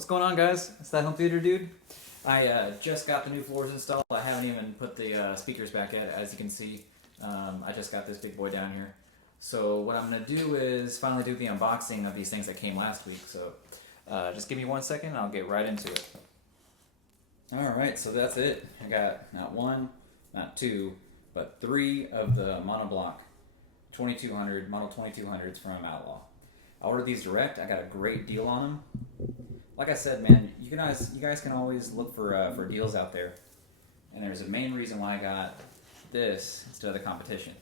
What's going on, guys? It's ThatHomeTheaterDude. I just got the new floors installed. I haven't even put the speakers back yet, as you can see. I just got this big boy down here. So what I'm going to do is finally do the unboxing of these things that came last week. So just give me 1 second and I'll get right into it. Alright, so that's it. I got not one, not two, but three of the monoblock 2200 model 2200s from Outlaw. I ordered these direct. I got a great deal on them. Like I said, man, you guys can always look for deals out there. And there's a main reason why I got this instead of the competition.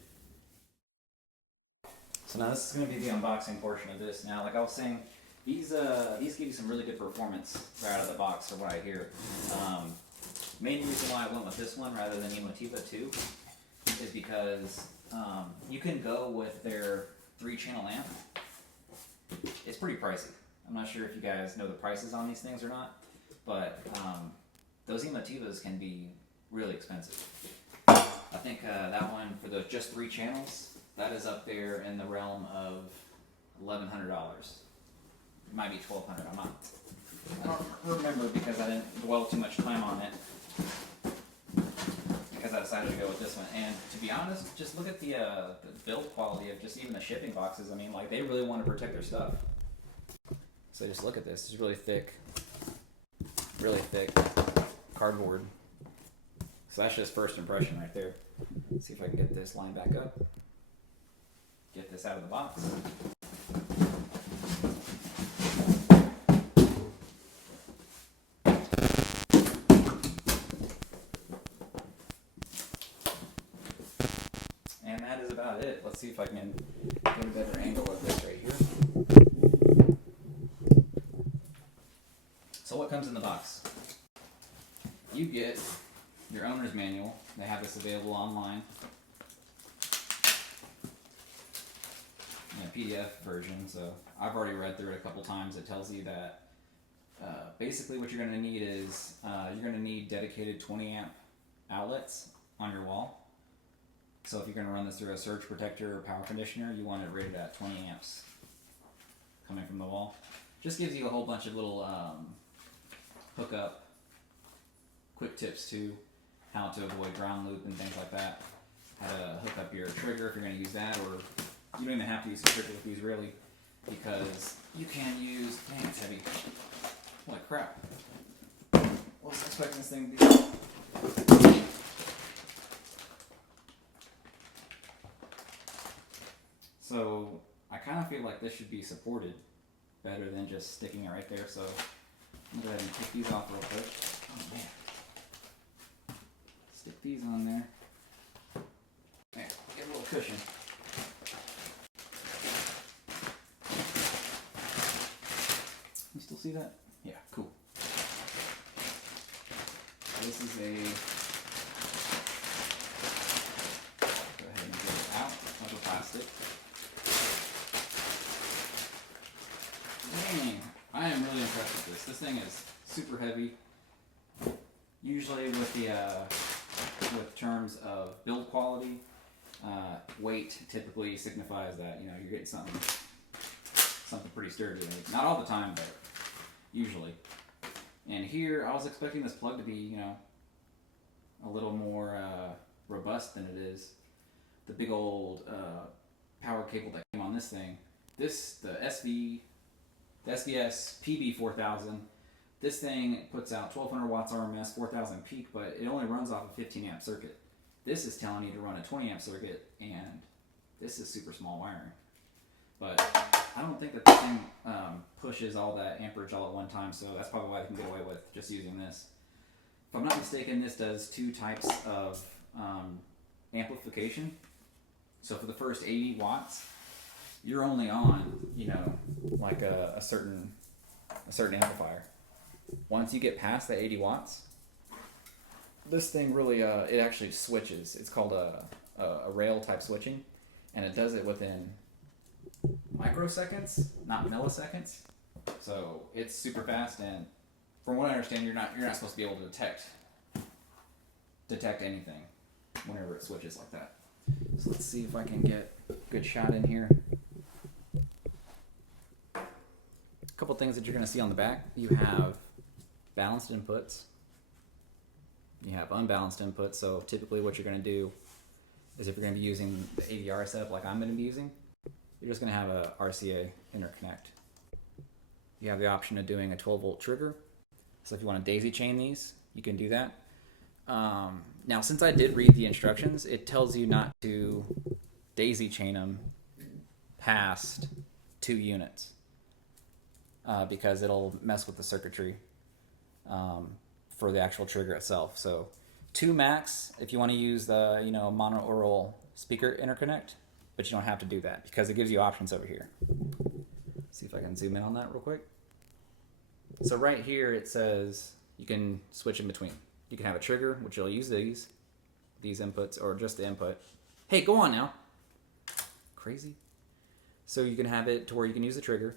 So now this is going to be the unboxing portion of this. Now, like I was saying, these give you some really good performance right out of the box, from what I hear. Main reason why I went with this one rather than Emotiva 2 is because you can go with their 3-channel amp. It's pretty pricey. I'm not sure if you guys know the prices on these things or not, but those Emotivas can be really expensive. I think that one for the just 3 channels, that is up there in the realm of $1,100. It might be $1,200. I don't remember because I didn't dwell too much time on it, because I decided to go with this one. And to be honest, just look at the build quality of just even the shipping boxes. I mean, like, they really want to protect their stuff. So just look at this. It's really thick cardboard. So that's just first impression right there. Let's see if I can get this lined back up. Get this out of the box. And that is about it. Let's see if I can get a better angle of this right here. So what comes in the box? You get your owner's manual. They have this available online. PDF version, so I've already read through it a couple times. It tells you that basically what you're going to need is you're going to need dedicated 20 amp outlets on your wall. So if you're going to run this through a surge protector or power conditioner, you want it rated at 20 amps coming from the wall. Just gives you a whole bunch of little hookup quick tips too, how to avoid ground loop and things like that, how to hook up your trigger if you're going to use that, or you don't even have to use a trigger with these really, because you can use, dang, it's heavy, holy crap, I wasn't expecting this thing to be, so I kind of feel like this should be supported better than just sticking it right there. So I'm going to go ahead and take these off real quick. Oh man. Stick these on there. There, get a little cushion. You still see that? Yeah, cool. This is a, go ahead and get it out of the plastic. Dang, I am really impressed with this. This thing is super heavy. Usually with the with terms of build quality, weight typically signifies that, you know, you're getting something pretty sturdy. Like, not all the time, but usually. And here, I was expecting this plug to be, you know, a little more robust than it is. The big old power cable that came on this thing, the SVS PB4000, this thing puts out 1200 watts RMS, 4000 peak, but it only runs off a 15 amp circuit. This is telling you to run a 20 amp circuit, and this is super small wiring. But I don't think that this thing pushes all that amperage all at one time, so that's probably why they can get away with just using this. If I'm not mistaken, this does 2 types of amplification. So for the first 80 watts, you're only on, you know, like a certain amplifier. Once you get past the 80 watts, this thing really, it actually switches. It's called a rail type switching, and it does it within microseconds, not milliseconds. So it's super fast, and from what I understand, you're not supposed to be able to detect anything whenever it switches like that. So let's see if I can get a good shot in here. couple things that you're going to see on the back. You have balanced inputs. You have unbalanced inputs. So typically what you're going to do is if you're going to be using the AVR setup like I'm going to be using, you're just going to have a RCA interconnect. You have the option of doing a 12-volt trigger. So if you want to daisy chain these, you can do that. Now, since I did read the instructions, it tells you not to daisy chain them past 2 units because it'll mess with the circuitry for the actual trigger itself. So 2 max if you want to use the monaural speaker interconnect, but you don't have to do that because it gives you options over here. See if I can zoom in on that real quick. So right here it says you can switch in between. You can have a trigger, which you'll use these inputs, or just the input. Hey, go on now. Crazy. So you can have it to where you can use the trigger.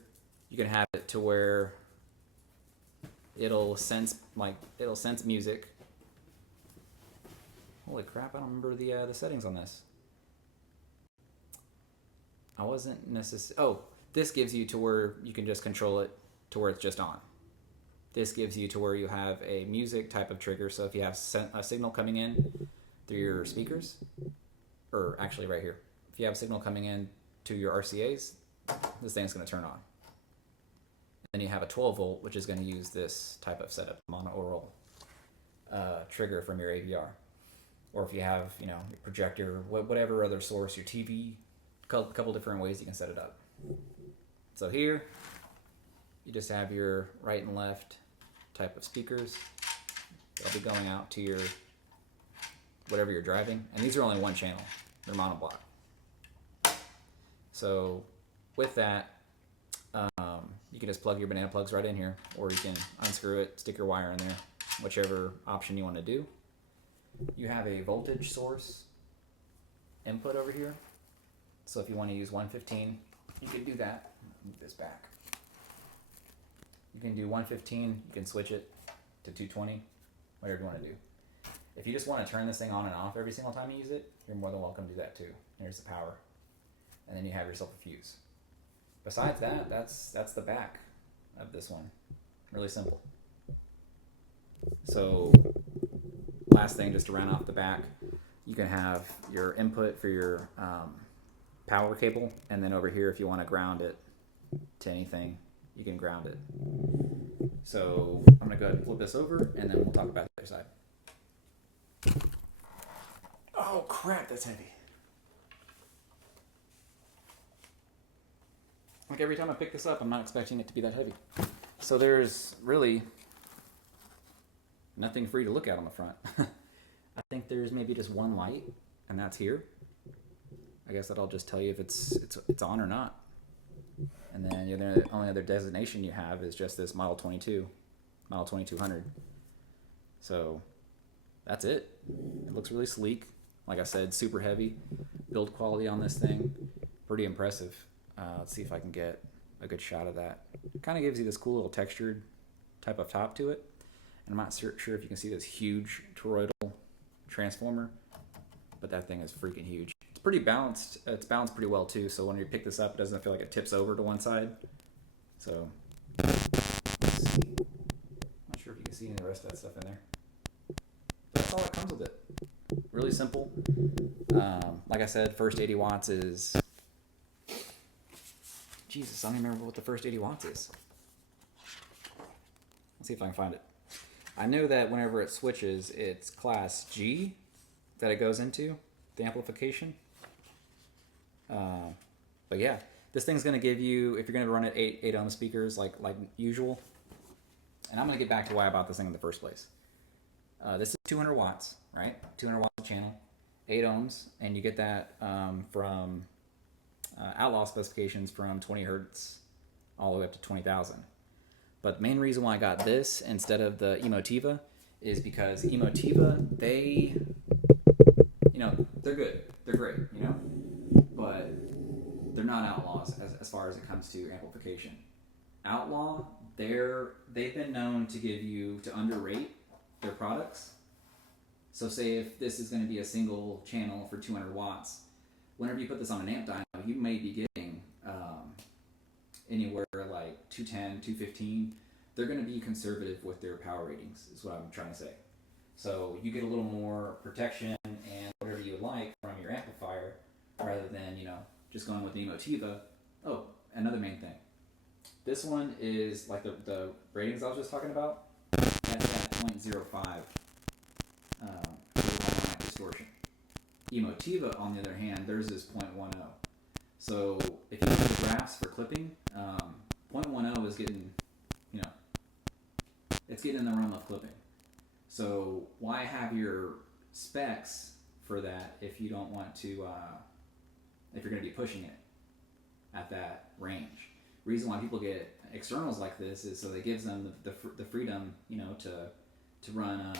You can have it to where it'll sense music. Holy crap! I don't remember the settings on this. I wasn't necessarily. Oh, this gives you to where you can just control it to where it's just on. This gives you to where you have a music type of trigger. So if you have a signal coming in through your speakers, or actually right here, if you have a signal coming in to your RCAs, this thing's going to turn on. Then you have a 12-volt, which is going to use this type of setup, monaural trigger from your AVR. Or if you have, your projector, whatever other source, your TV, a couple different ways you can set it up. So here, you just have your right and left type of speakers. They'll be going out to your whatever you're driving. And these are only 1 channel. They're monoblock. So with that, you can just plug your banana plugs right in here, or you can unscrew it, stick your wire in there, whichever option you want to do. You have a voltage source input over here. So if you want to use 115, you can do that. Move this back. You can do 115, you can switch it to 220, whatever you want to do. If you just want to turn this thing on and off every single time you use it, you're more than welcome to do that too. Here's the power. And then you have yourself a fuse. Besides that, that's the back of this one. Really simple. So last thing, just to round off the back, you can have your input for your power cable, and then over here if you want to ground it to anything, you can ground it. So I'm going to go ahead and flip this over, and then we'll talk about the other side. Oh crap, that's heavy. Like every time I pick this up, I'm not expecting it to be that heavy. So there's really nothing for you to look at on the front. I think there's maybe just 1 light, and that's here. I guess that'll just tell you if it's on or not. And then the only other designation you have is just this Model 2200. So that's it. It looks really sleek. Like I said, super heavy. Build quality on this thing, pretty impressive. Let's see if I can get a good shot of that. It kind of gives you this cool little textured type of top to it. And I'm not sure if you can see this huge toroidal transformer, but that thing is freaking huge. It's pretty balanced. It's balanced pretty well too, so when you pick this up, it doesn't feel like it tips over to one side. So, let's see. Not sure if you can see any of the rest of that stuff in there. That's all that comes with it. Really simple. Like I said, first 80 watts is... Jesus, I don't even remember what the first 80 watts is. Let's see if I can find it. I know that whenever it switches, it's class G that it goes into, the amplification. But yeah, this thing's going to give you, if you're going to run it 8 ohm speakers like usual, and I'm going to get back to why I bought this thing in the first place. This is 200 watts, right? 200 watts a channel, 8 ohms, and you get that from Outlaw specifications from 20 hertz all the way up to 20,000. But the main reason why I got this instead of the Emotiva is because Emotiva, they're good. They're great, but they're not Outlaws as far as it comes to amplification. Outlaw, they've been known to underrate their products. So say if this is going to be a single channel for 200 watts, whenever you put this on an amp dyno, you may be getting anywhere like 210, 215, they're going to be conservative with their power ratings, is what I'm trying to say. So you get a little more protection and whatever you like from your amplifier, rather than, just going with the Emotiva. Oh, another main thing. This one is like the ratings I was just talking about. That's at 0.05 for distortion. Emotiva, on the other hand, theirs is 0.10. So if you look at the graphs for clipping, 0.10 is getting, it's getting in the realm of clipping. So why have your specs for that if you don't want to, if you're going to be pushing it at that range? Reason why people get externals like this is so it gives them the freedom, to run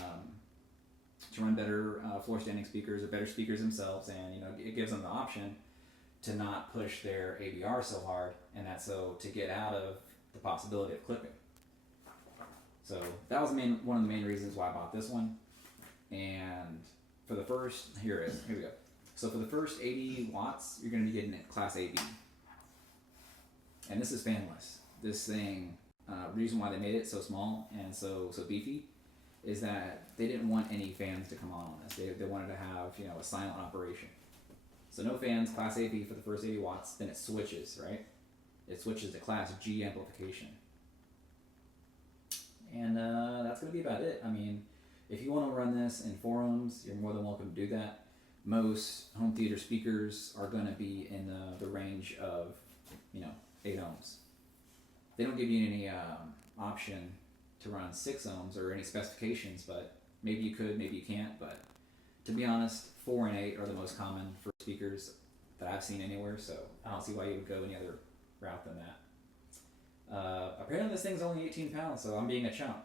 better floor standing speakers or better speakers themselves, and it gives them the option to not push their ABR so hard, and that's so to get out of the possibility of clipping. So that was one of the main reasons why I bought this one. And for the first, here we go. So for the first 80 watts, you're going to be getting it Class AB. And this is fanless. This thing, reason why they made it so small and so beefy is that they didn't want any fans to come on this. They wanted to have, a silent operation. So no fans, Class AB for the first 80 watts, then it switches, right? It switches to Class G amplification. And that's going to be about it. I mean, if you want to run this in forums, you're more than welcome to do that. Most home theater speakers are going to be in the range of, 8 ohms. They don't give you any option to run 6 ohms or any specifications, but maybe you could, maybe you can't. But to be honest, 4 and 8 are the most common for speakers that I've seen anywhere, so I don't see why you would go any other route than that. Apparently this thing's only 18 pounds, so I'm being a chump.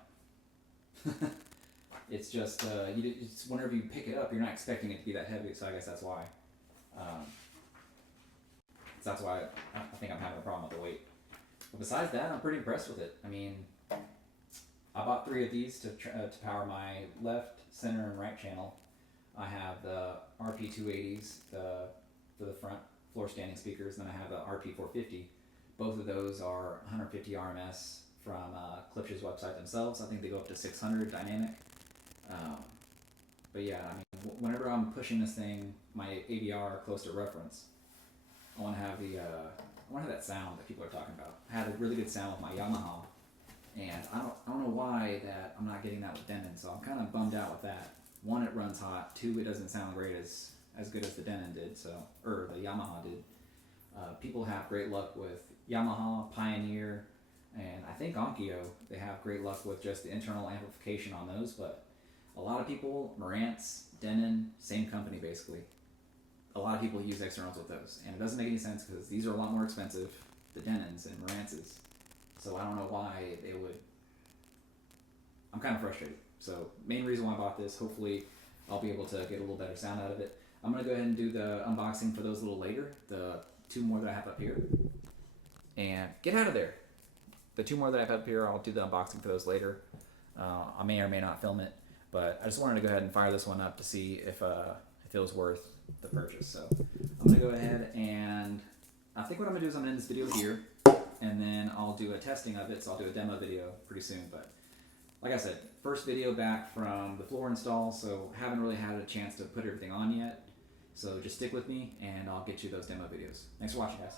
It's just, it's whenever you pick it up, you're not expecting it to be that heavy, so I guess that's why. So that's why I think I'm having a problem with the weight. But besides that, I'm pretty impressed with it. I mean, I bought 3 of these to power my left, center, and right channel. I have the RP280s for the front floor standing speakers, and then I have the RP450. Both of those are 150 RMS from Klipsch's website themselves. I think they go up to 600 dynamic. But yeah, I mean, whenever I'm pushing this thing, my ABR close to reference, I want to have that sound that people are talking about. I had a really good sound with my Yamaha, and I don't know why that I'm not getting that with Denon. So I'm kind of bummed out with that. 1, it runs hot. 2, it doesn't sound great as good as the Denon did. Or the Yamaha did. People have great luck with Yamaha, Pioneer, and I think Onkyo. They have great luck with just the internal amplification on those, but a lot of people, Marantz, Denon, same company basically. A lot of people use externals with those, and it doesn't make any sense because these are a lot more expensive, the Denons and Marantz's. So I don't know why they would. I'm kind of frustrated. So main reason why I bought this, hopefully I'll be able to get a little better sound out of it. I'm going to go ahead and do the unboxing for those a little later, the 2 more that I have up here. And get out of there. The 2 more that I have up here, I'll do the unboxing for those later. I may or may not film it, but I just wanted to go ahead and fire this one up to see if it was worth the purchase. So I'm going to go ahead and I think what I'm going to do is I'm going to end this video here, and then I'll do a testing of it, so I'll do a demo video pretty soon. But like I said, first video back from the floor install, so haven't really had a chance to put everything on yet. So just stick with me, and I'll get you those demo videos. Thanks for watching, guys.